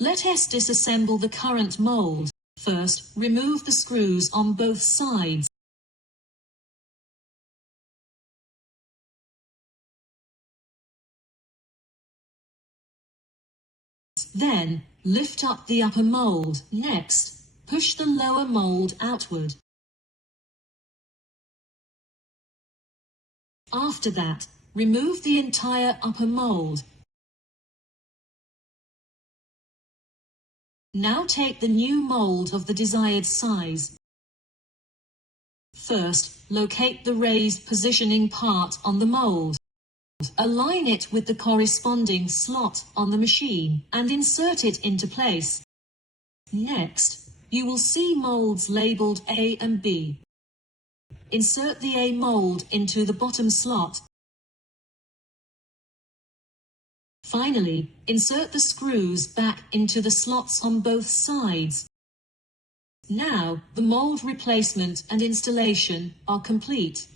Let us disassemble the current mold. First, remove the screws on both sides. Then, lift up the upper mold. Next, push the lower mold outward. After that, remove the entire upper mold. Now take the new mold of the desired size. First, locate the raised positioning part on the mold. Align it with the corresponding slot on the machine and insert it into place. Next, you will see molds labeled A and B. Insert the A mold into the bottom slot. Finally, insert the screws back into the slots on both sides. Now, the mold replacement and installation are complete.